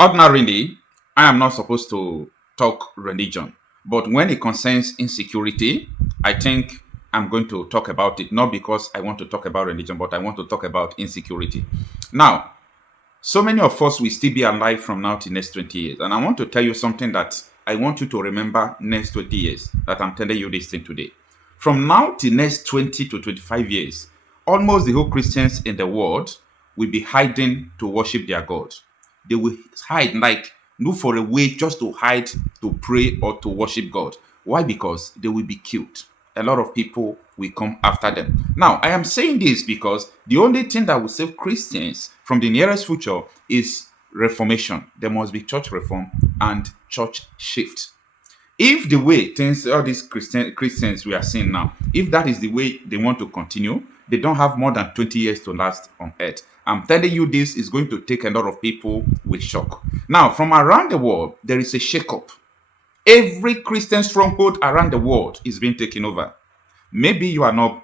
Ordinarily, I am not supposed to talk religion, but when it concerns insecurity, I think I'm going to talk about it, not because I want to talk about religion, but I want to talk about insecurity. Now, so many of us will still be alive from now to next 20 years. And I want to tell you something that I want you to remember next 20 years that I'm telling you this thing today. From now to next 20 to 25 years, almost the whole Christians in the world will be hiding to worship their God. They will hide, like look for a way just to hide, to pray, or to worship God. Why? Because they will be killed. A lot of people will come after them. Now, I am saying this because the only thing that will save Christians from the nearest future is reformation. There must be church reform and church shift. If the way things, all these Christians we are seeing now, if that is the way they want to continue, they don't have more than 20 years to last on earth. I'm telling you, this is going to take a lot of people with shock. Now, from around the world, there is a shakeup. Every Christian stronghold around the world is being taken over. Maybe you are not,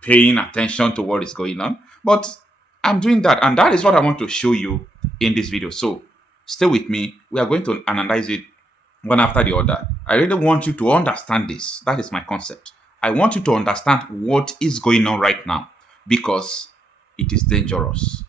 paying attention to what is going on, but I'm doing that, and that is what I want to show you in this video. So stay with me. We are going to analyze it one after the other. I really want you to understand this. That is my concept. I want you to understand what is going on right now because it is dangerous.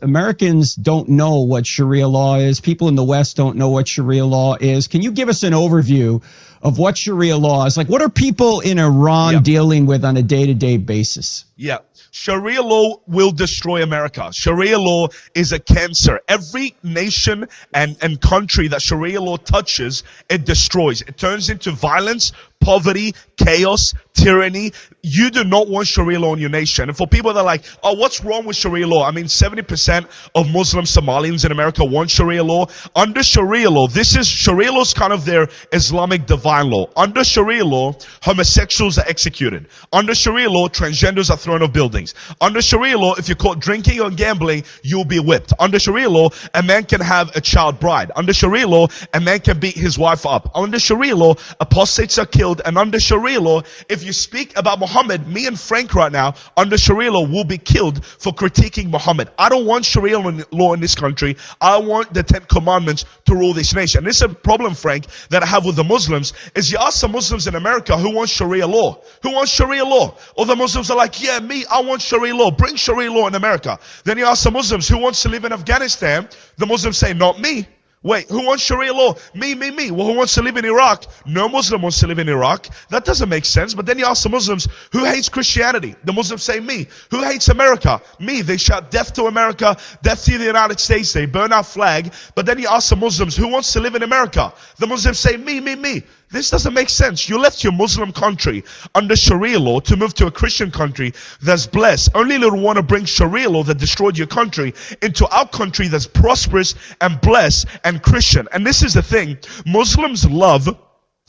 Americans don't know what Sharia law is. People in the West don't know what Sharia law is. Can you give us an overview of what Sharia law is? Like, what are people in Iran dealing with on a day-to-day basis? Yeah. Sharia law will destroy America. Sharia law is a cancer. Every nation and country that Sharia law touches, it destroys. It turns into violence, poverty, chaos, tyranny. You do not want Sharia law in your nation. And for people that are like, oh, what's wrong with Sharia law? I mean, 70% of Muslim Somalians in America want Sharia law. Under Sharia law, Sharia law is kind of their Islamic divine law. Under Sharia law, homosexuals are executed. Under Sharia law, transgenders are thrown off buildings. Under Sharia law, if you're caught drinking or gambling, you'll be whipped. Under Sharia law, a man can have a child bride. Under Sharia law, a man can beat his wife up. Under Sharia law, apostates are killed. And under Sharia law, if you speak about Muhammad, me and Frank right now, under Sharia law, will be killed for critiquing Muhammad. I don't want Sharia law in this country. I want the 10 Commandments to rule this nation. And this is a problem, Frank, that I have with the Muslims, is you ask some Muslims in America who wants Sharia law. Who wants Sharia law? All the Muslims are like, yeah, me, I want Sharia law. Bring Sharia law in America. Then you ask some Muslims who wants to live in Afghanistan. The Muslims say, not me. Wait, who wants Sharia law? Me. Well, who wants to live in Iraq? No Muslim wants to live in Iraq. That doesn't make sense. But then you ask the Muslims, who hates Christianity? The Muslims say, me. Who hates America? Me. They shout death to America, death to the United States. They burn our flag. But then you ask the Muslims, who wants to live in America? The Muslims say, me. This doesn't make sense. You left your Muslim country under Sharia law to move to a Christian country that's blessed. Only you want to bring Sharia law that destroyed your country into our country that's prosperous and blessed and Christian. And this is the thing. Muslims love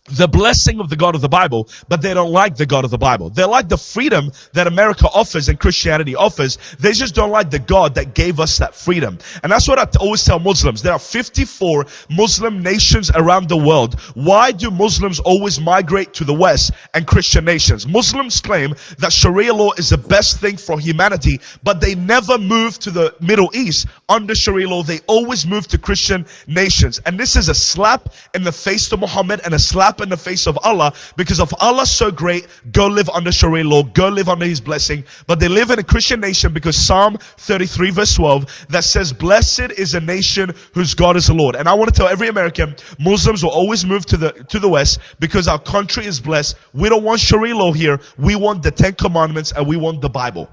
the blessing of the God of the Bible, but they don't like the God of the Bible. They like the freedom that America offers and Christianity offers. They just don't like the God that gave us that freedom. And that's what I always tell Muslims. There are 54 Muslim nations around the world. Why do Muslims always migrate to the West and Christian nations? Muslims claim that Sharia law is the best thing for humanity, but they never move to the Middle East under Sharia law. They always move to Christian nations. And this is a slap in the face to Muhammad and a slap in the face of Allah, because if Allah's so great, go live under Sharia law, go live under his blessing. But they live in a Christian nation because Psalm 33 verse 12 that says, blessed is a nation whose God is the Lord. And I want to tell every American, Muslims will always move to the West because our country is blessed. We don't want Sharia law here. We want the 10 Commandments and we want the Bible.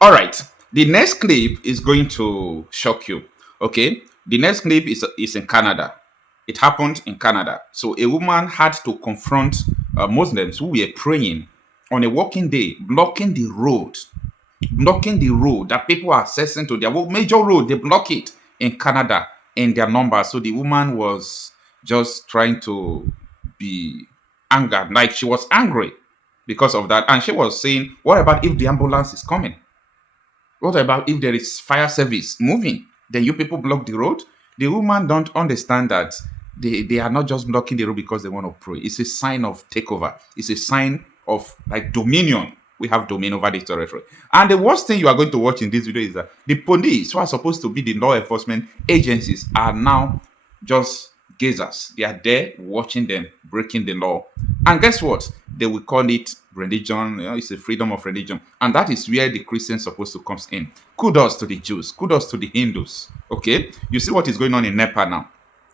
All right. The next clip is going to shock you. Okay. The next clip is in Canada. It happened in Canada. So a woman had to confront Muslims who were praying on a working day, blocking the road that people are accessing to their major road. They block it in Canada in their numbers. So the woman was just trying to be angered, like she was angry because of that. And she was saying, what about if the ambulance is coming? What about if there is fire service moving? Then you people block the road? The woman don't understand that they are not just blocking the road because they want to pray. It's a sign of takeover. It's a sign of like dominion we have domain over the territory. And the worst thing you are going to watch in this video is that the police, who are supposed to be the law enforcement agencies, are now just gazers. They are there watching them breaking the law. And guess what? They will call it religion. It's a freedom of religion. And that is where the Christians supposed to come in. Kudos to the Jews. Kudos to the Hindus. Okay? You see what is going on in Nepal now.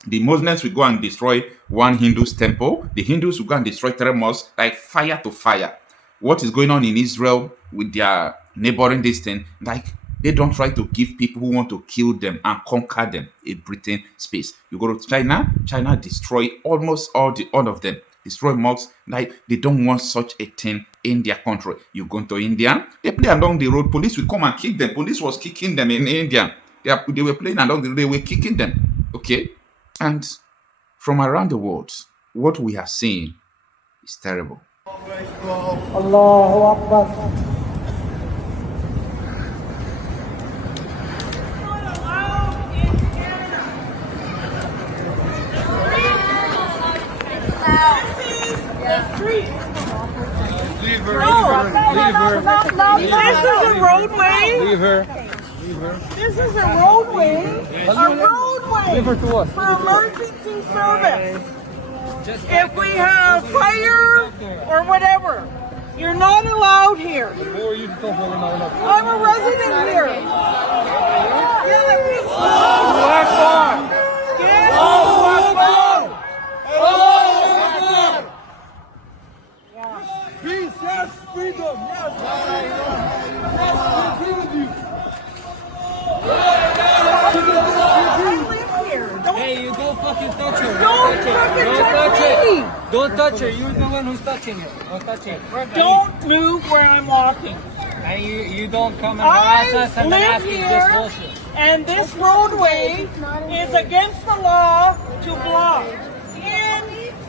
The Muslims will go and destroy one Hindu's temple. The Hindus will go and destroy 3 mosques, like fire to fire. What is going on in Israel with their neighboring distance, like they don't try to give people who want to kill them and conquer them a breathing space. You go to China, China destroy almost all of them. Destroy mosques, like they don't want such a thing in their country. You go to India, they play along the road, police will come and kick them. Police was kicking them in India. They were playing along the road, they were kicking them. Okay? And from around the world, what we are seeing is terrible. Allahu Akbar. Leave her. This is a roadway. Leave her. This is a roadway. Leave her to what? For emergency service. If we have fire or whatever, you're not allowed here. Who are you to tell her we're not allowed? I'm a resident here. Peace, yes, freedom, yes. Yes, we agree with you. Hey, you go fucking touch her. Don't fucking touch me. Don't touch her. You're the one who's touching her. Don't touch her. Don't move where I'm walking. And you don't come and harass us I and then live ask us this here, bullshit. and this roadway is against the law to block. In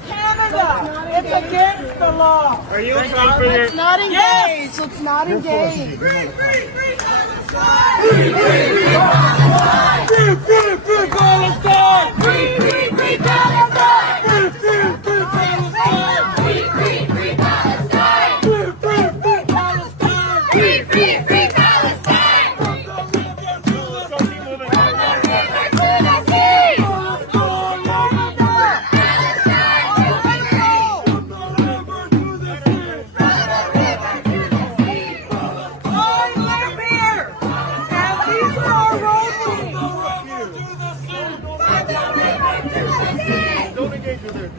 Canada, it's against the law. Are you for your... It's not engaged. Yes. It's not engaged. Free Palestine! Free Palestine! Free Palestine! Free Palestine! Free Palestine! Free Palestine! Free Palestine! I live here, and these are our roadways.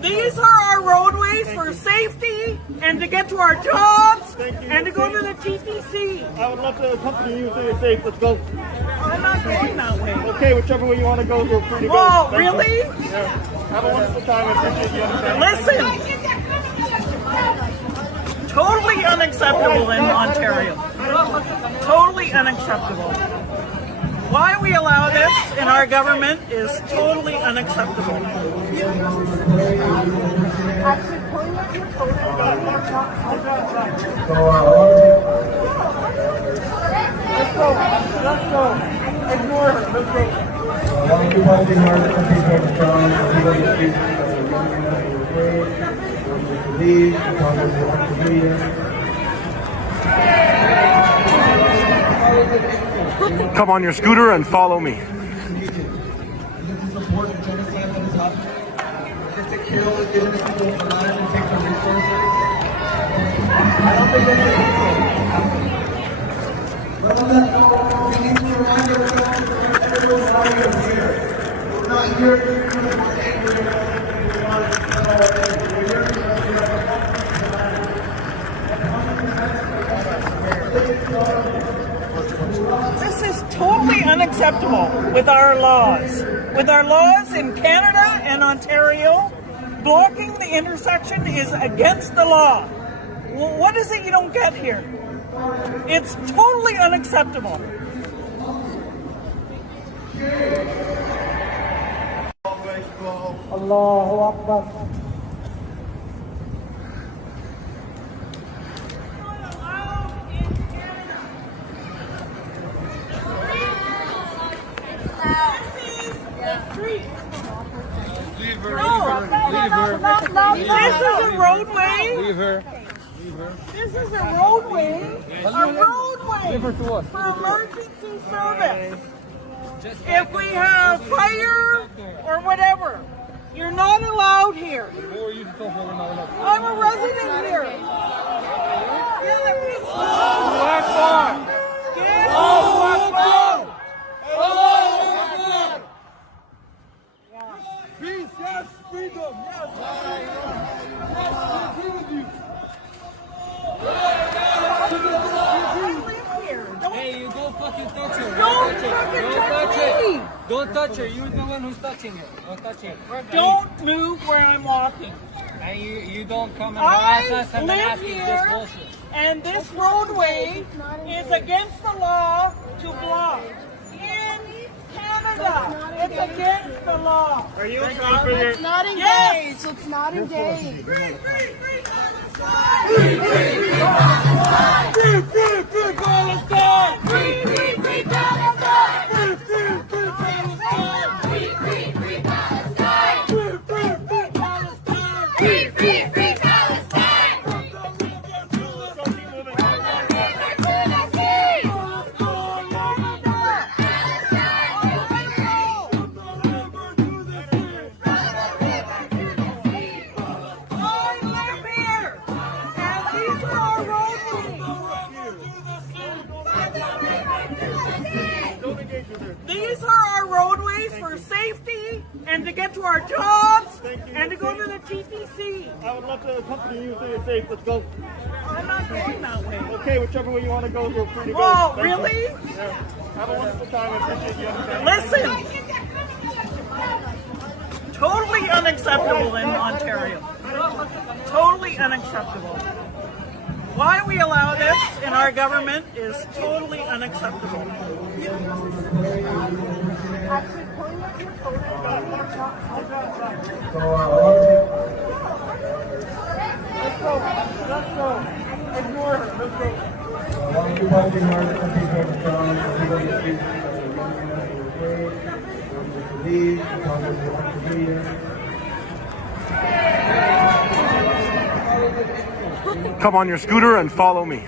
These are our roadways for safety and to get to our jobs and to go to the TVC. I would love to accompany you so you're safe. Let's go. I'm not going that way. Okay, whichever way you want to go, you're free to go. Oh, Thank you. really? Yeah. Have a wonderful time. I appreciate the understanding. Listen, totally unacceptable in Ontario. Totally unacceptable. Why we allow this in our government is totally unacceptable. Let's go. Ignore her. Let's go. Come on your scooter and follow me. This is totally unacceptable with our laws. With our laws in Canada and Ontario, blocking the intersection is against the law. Well, what is it you don't get here? It's totally unacceptable. Allahu Akbar. This is a roadway. Leave her. This is a roadway for emergency service. If we have fire or whatever, you're not allowed here. I'm a resident here. Peace, yes, freedom, yes. Yes, we agree with you. Hey, you don't fucking touch her. Don't fucking touch me. Don't touch her. You're the one who's touching it. Don't touch it. Don't move where I'm walking. And you don't come and harass I us and then live ask us this here, bullshit. and this roadway is against the law to block. In Canada, it's against the law. Are you It's not engaged. Yes. It's not engaged. Free, free, free Palestine! Free, free, free Palestine! Free, free, free Palestine! Free, free, free Palestine! Free, free, free Palestine! Free, free, free Palestine! Free, free, free Palestine! Free, free, free Palestine! These are our roadways for safety and to get to our jobs and to go to the TVC. I would love to accompany you so you're safe. Let's go. I'm not going that way. Okay, whichever way you want to go, you're free to go. Whoa, Thank you. really? Yeah. Have a wonderful time. I appreciate you understanding. Listen, totally unacceptable in Ontario. Totally unacceptable. Why we allow this in our government is totally unacceptable. Actually, pulling up your phone is not Let's go. Let's go. Ignore her. Let's go. Come on your scooter and follow me.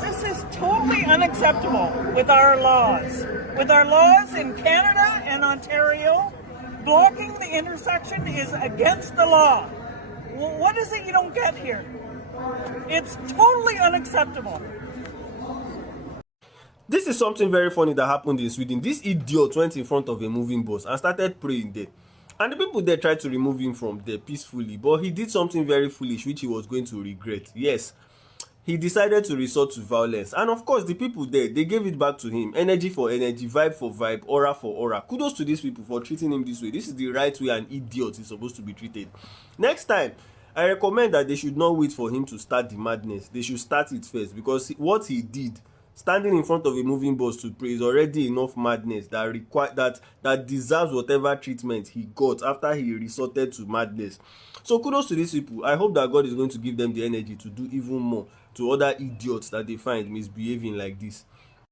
This is totally unacceptable with our laws. With our laws in Canada and Ontario, blocking the intersection is against the law. What is it you don't get here? It's totally unacceptable. This is something very funny that happened in Sweden. This idiot went in front of a moving bus and started praying there. And the people there tried to remove him from there peacefully. But he did something very foolish which he was going to regret. Yes, he decided to resort to violence. And of course, the people there, they gave it back to him. Energy for energy, vibe for vibe, aura for aura. Kudos to these people for treating him this way. This is the right way an idiot is supposed to be treated. Next time, I recommend that they should not wait for him to start the madness. They should start it first, because what he did, standing in front of a moving bus to pray, is already enough madness that deserves whatever treatment he got after he resorted to madness. So kudos to these people. I hope that God is going to give them the energy to do even more to other idiots that they find misbehaving like this.